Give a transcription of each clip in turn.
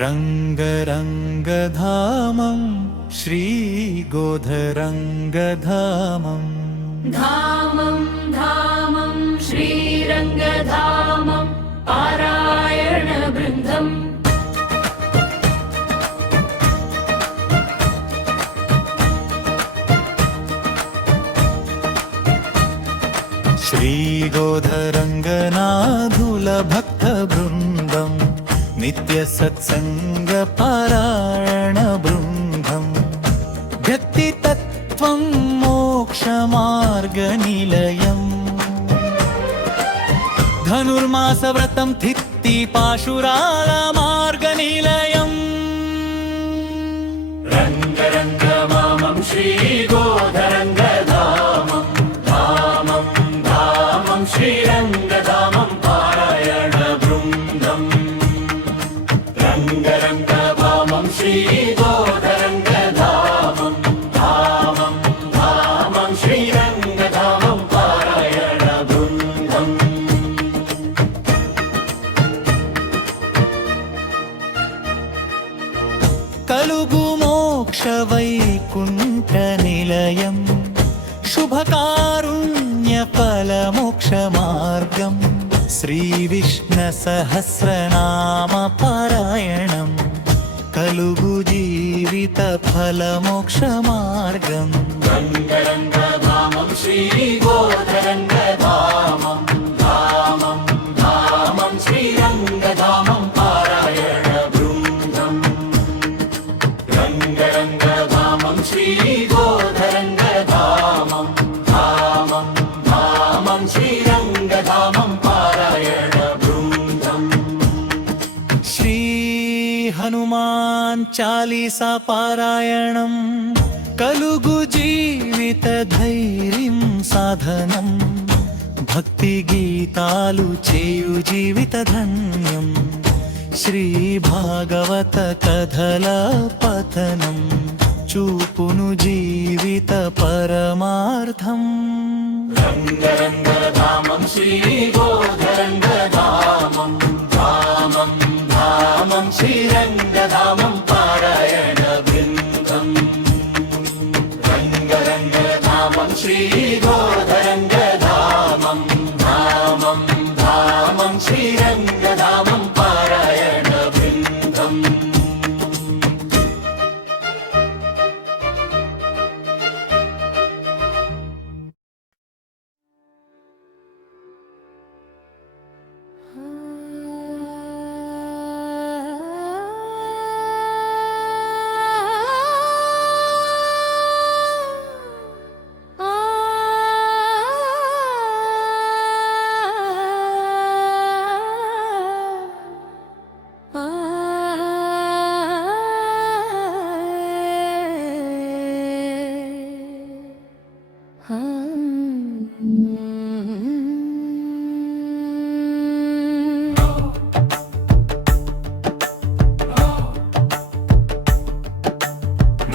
रङ्गरङ्गधामं श्रीगोधरङ्गधामम् धामं धामं श्रीरङ्गधामं पारायणवृन्दम् श्रीगोधरङ्गनाथुलभक्तवृन्दम् नित्यसत्सङ्गपारायणवृन्दम् व्यक्तितत्त्वं मोक्षमार्गनिलयम् धनुर्मासव्रतं थित्तिपाशुरालमार्गनिलयम् रङ्गरङ्गमामं श्रीगोधरङ्गधामं धामं धामं श्रीरङ्गधामं पारायणवृन्दम् रङ्गरङ्गधामं श्रीगोधरङ्गधामं धामं धामं श्रीरङ्गधामं पारायणवृन्दम् कलुगु मोक्षवैकुण्ठनिलयम् शुभकारुण्यफलमोक्षमार्गम् श्रीविष्णुसहस्रनामपारायणम् कलुगु जीवितफलमोक्षमार्गम् रङ्गरङ्गधामं श्रीगोधरङ्गधामं धामं धामं श्रीरङ्गधामं पारायणवृन्दम् रङ्गरङ्गधामं श्रीगोधरङ्गधामं धामं धामं श्रीरङ्गधामं पारायणवृन्दम् श्री हनुमान चालीसा पारायणम् कलुगु जीवितधैर्यं साधनम् भक्तिगीतालु చేయు జీవితధన్యం श्रीभागवत कथल पठनं చూపును జీవిత పరమార్థం रङ्गरङ्गधामं श्रीगोधरङ्गधामं धामं धामं श्रीरङ्गधामं पारायणवृन्दम् रङ्गरङ्गधामं श्रीगोधरङ्गधामं धामं धामं श्रीरङ्गधामं पारायणवृन्दम्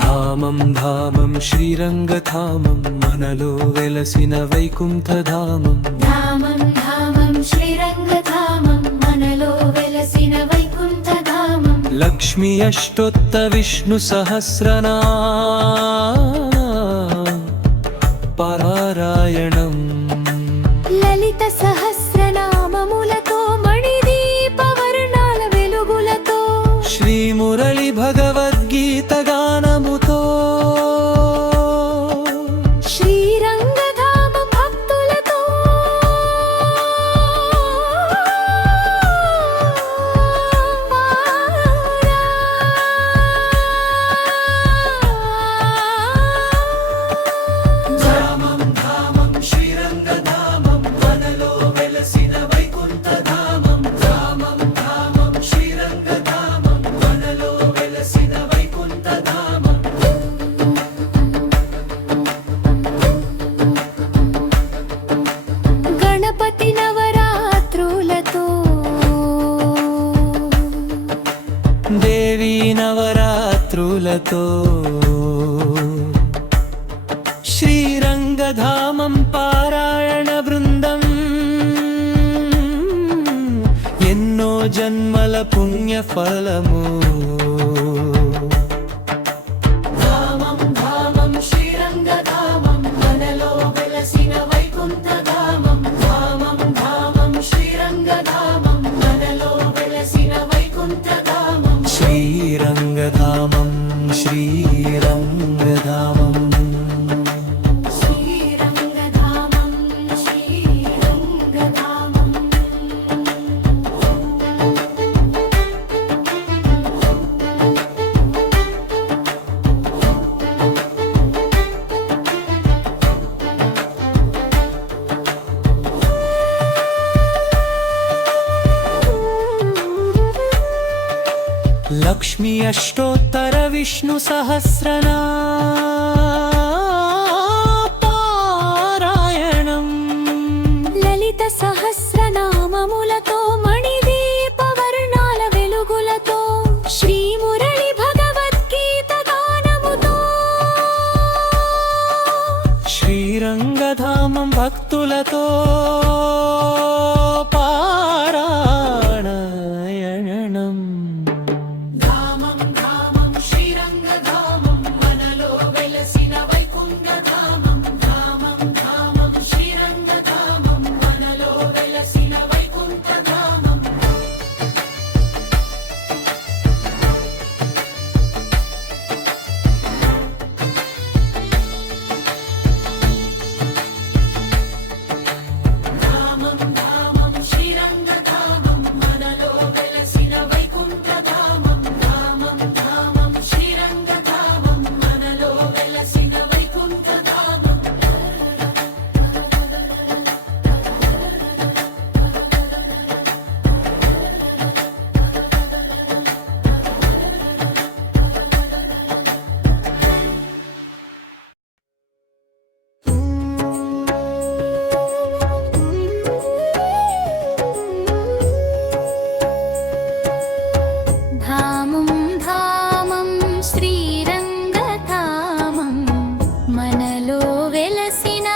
धामं धामं श्रीरङ्गधामं मनलो वेलसिन वैकुण्ठधामं धामं धामं श्रीरङ्गधामं मनलो वेलसिन वैकुण्ठधामं लक्ष्मी अष्टोत्त विष्णु सहस्रनाम पारायणम् ललित सहस्रनाममुलतो मणिदीपवर्णाల వెలుగులతో श्री मुरली भगवद्गीत गानमुतो శ్రీరంగధామం భక్తులతో धामं धामं श्रीरङ्गधामं मनलो वेलसिन वैकुण्ठधामं धामं धामं श्रीरङ्गधामं मनलो वेलसिन वैकुण्ठधामम् గణపతి నవరాత్రులతో देवी नवरात्रुलतो श्रीरङ्गधामं पारायणवृन्दम् ఎన్నో జన్మల పుణ్య ఫలము. ధామం ధామం శ్రీరంగధామం మనలో వెలసిన వైకుంఠధామం. ధామం ధామం శ్రీరంగధామం మనలో వెలసిన వైకుంఠధామం. శ్రీరంగధామం శ్రీరంగధామం శ్రీరంగధామం శ్రీరంగధామం లక్ష్మీ అష్టోత్తర విష్ణు సహస్రనారాయణం. లలిత సహస్రనామములతో మణిదీప వర్ణాల వెలుగులతో శ్రీ మురళి భగవద్గీత గానముతో శ్రీరంగధామం భక్తులతో పారాయణం. ధామం ధామం శ్రీరంగధామం మనలో వెలసిన వైకుంఠధామం. ధామం ధామం శ్రీరంగధామం మనలో వెలసిన వైకుంఠధామం. ధామం ధామం శ్రీరంగధామం మనలో వెలసిన వైకుంఠధామం. ధామం ధామం శ్రీరంగధామం మనలో వెలసిన వైకుంఠధామం. ధామం ధామం శ్రీరంగధామం మనలో వెలసిన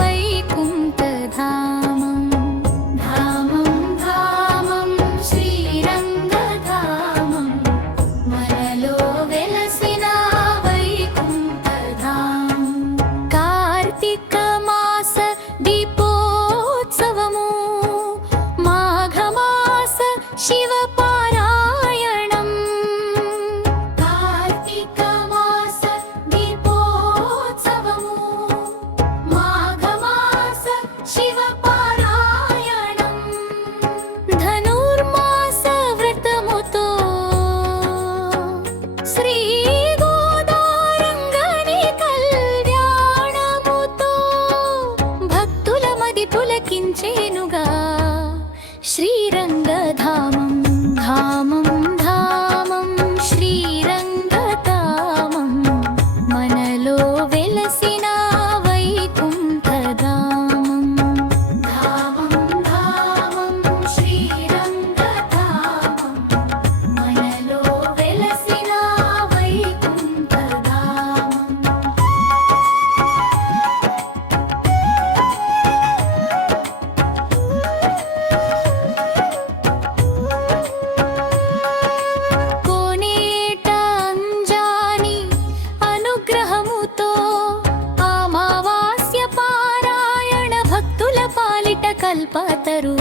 వైకుంఠధామం. ధామం ధామం శ్రీరంగధామం మనలో వెలసిన వైకుంఠధామం. కార్తీక మాస దీపోత్సవము మాఘమాస శివ పారాయణం. కార్తీక మాస దీపోత్సవము మాఘమాస శివ పారాయణం. ధనుర్మాస వ్రతముతో శ్రీ గోదారంగని కళ్యాణముతో భక్తుల మది పులకించేనుగా శ్రీరంగధామం. ధామం ధామం శ్రీరంగధామం మనలో వెలసిన వైకుంఠధామం. ధామం ధామం శ్రీరంగధామం మనలో వెలసిన వైకుంఠధామం. కోనేట అంజాని అనుగ్రహముతో అమావాస్య పారాయణ భక్తుల పాలిట కల్పతరు.